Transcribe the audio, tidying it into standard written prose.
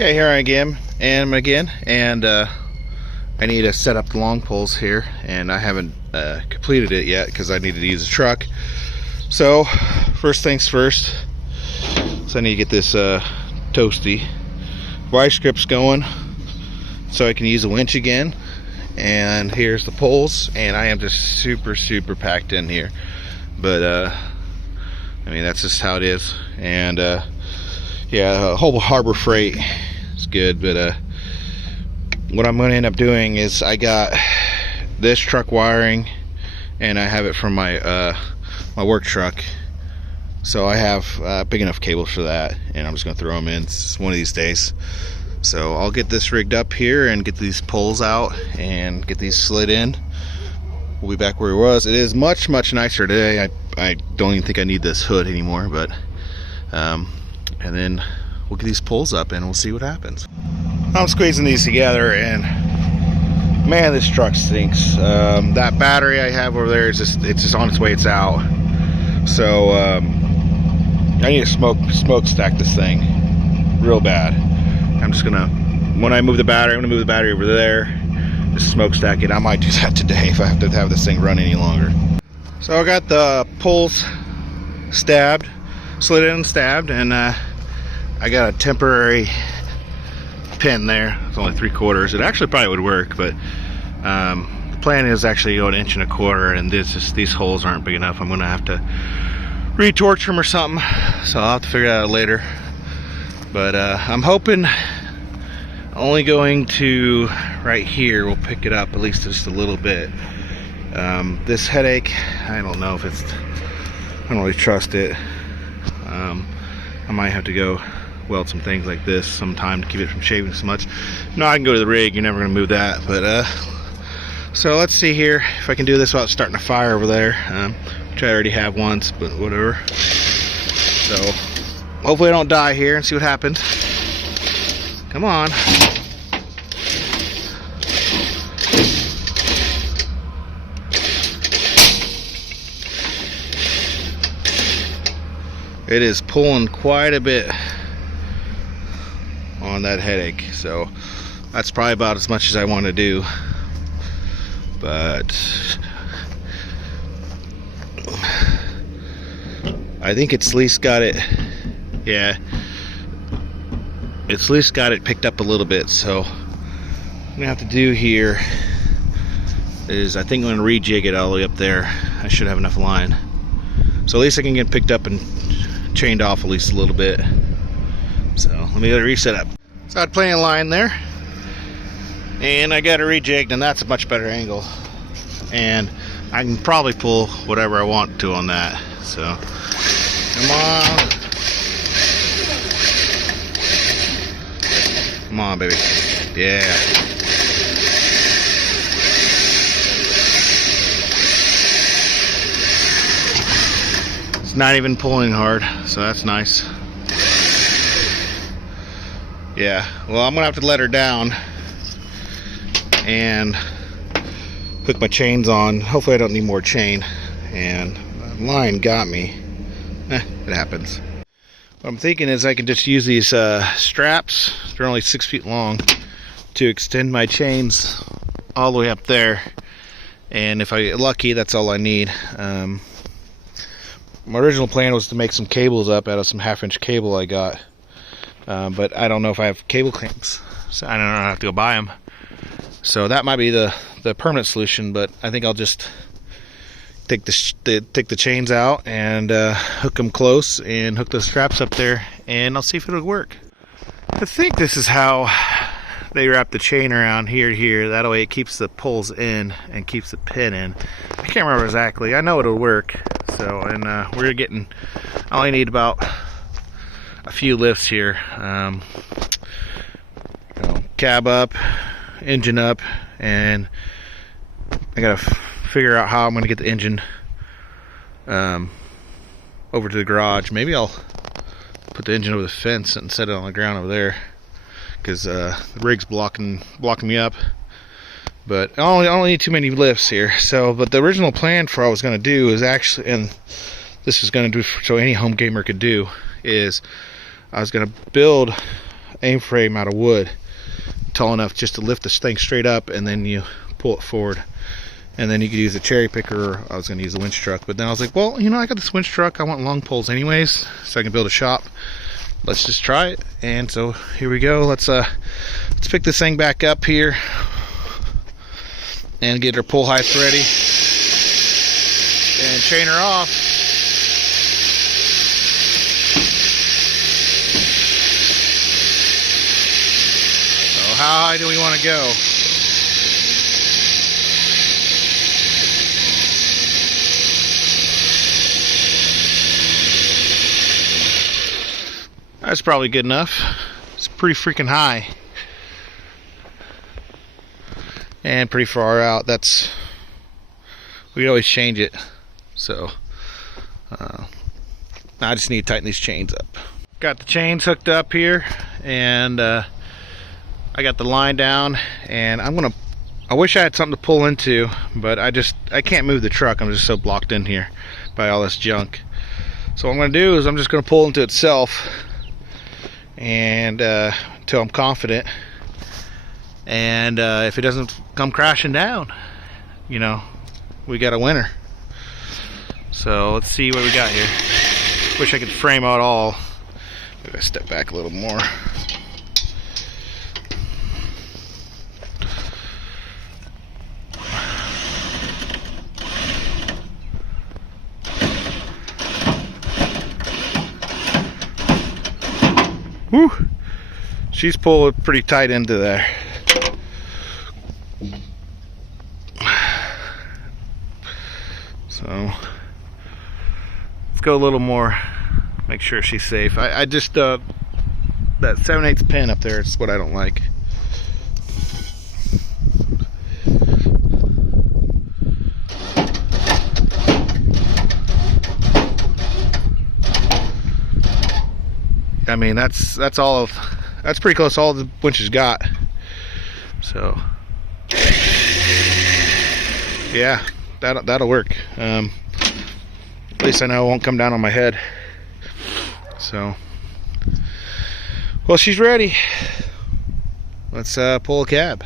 Okay, here I am and I need to set up the long poles here, and I haven't completed it yet because I needed to use the truck. So first things first, so I need to get this toasty vice grips going so I can use the winch again. And here's the poles, and I am just super packed in here, but I mean, that's just how it is. And yeah, whole Harbor Freight is good, but what I'm going to end up doing is I got this truck wiring, and I have it from my my work truck, so I have big enough cables for that, and I'm just going to throw them in one of these days. So I'll get this rigged up here and get these poles out and get these slid in. We'll be back where it was. It is much nicer today. I don't even think I need this hood anymore, but and then we'll get these poles up and we'll see what happens. I'm squeezing these together, and man, this truck stinks. That battery I have over there is it's just on its way. It's out. So I need to smoke stack this thing real bad. I'm just gonna, when I move the battery, I'm gonna move the battery over there, just smokestack it. I might do that today if I have to have this thing run any longer. So I got the poles slid in and stabbed, and I got a temporary pin there. It's only 3/4. It actually probably would work, but the plan is actually to go 1.25 inches, and these holes aren't big enough. I'm gonna have to retorch them or something, so I'll have to figure that out later. But I'm hoping only going to right here will pick it up at least just a little bit. This headache, I don't know if it's, I don't really trust it. I might have to go weld some things like this sometime to keep it from shaving so much. No, I can go to the rig, you're never gonna move that. But so let's see here if I can do this without starting a fire over there, which I already have once, but whatever. So hopefully I don't die here, and see what happens. Come on. It is pulling quite a bit on that headache, so that's probably about as much as I want to do. But I think it's at least got it. Yeah, it's at least got it picked up a little bit. So what I'm gonna have to do here is, I think I'm gonna rejig it all the way up there. I should have enough line, so at least I can get picked up and chained off at least a little bit. So let me get it reset up. So I had plenty of line there, and I got it rejigged, and that's a much better angle, and I can probably pull whatever I want to on that. So come on. Come on, baby. Yeah. It's not even pulling hard, so that's nice. Yeah, well, I'm gonna have to let her down and hook my chains on. Hopefully I don't need more chain. And the line got me. It happens. What I'm thinking is I can just use these straps, they're only 6 feet long, to extend my chains all the way up there, and if I get lucky, that's all I need. My original plan was to make some cables up out of some 1/2-inch cable I got, but I don't know if I have cable clamps, so I don't know, I have to go buy them. So that might be the permanent solution, but I think I'll just take the chains out and hook them close and hook the straps up there, and I'll see if it'll work. I think this is how they wrap the chain around here to here. That way it keeps the poles in and keeps the pin in. I can't remember exactly. I know it'll work. So, and we're getting, I only need about a few lifts here. Cab up, engine up, and I gotta figure out how I'm gonna get the engine over to the garage. Maybe I'll put the engine over the fence and set it on the ground over there, because the rig's blocking me up. But I only need too many lifts here. So, but the original plan for what I was going to do is actually, and this is going to do so any home gamer could do, is I was going to build frame out of wood, tall enough just to lift this thing straight up, and then you pull it forward. And then you could use a cherry picker, or I was going to use a winch truck. But then I was like, well, I got this winch truck. I want long poles anyways, so I can build a shop. Let's just try it. And so here we go. Let's pick this thing back up here and get our pull height ready and chain her off. So how high do we want to go? That's probably good enough. It's pretty freaking high and pretty far out. We always change it. So I just need to tighten these chains up. Got the chains hooked up here, and I got the line down, and I wish I had something to pull into, but I can't move the truck. I'm just so blocked in here by all this junk. So what I'm going to do is I'm just going to pull into itself, and until I'm confident, and if it doesn't come crashing down, we got a winner. So let's see what we got here. Wish I could frame out all. Maybe I step back a little more. Whew. She's pulling pretty tight into there. So let's go a little more, make sure she's safe. I just that 7/8 pin up there is what I don't like. I mean, that's pretty close to all the winches got. So yeah, that'll work. At least I know it won't come down on my head. So, well, she's ready. Let's pull a cab.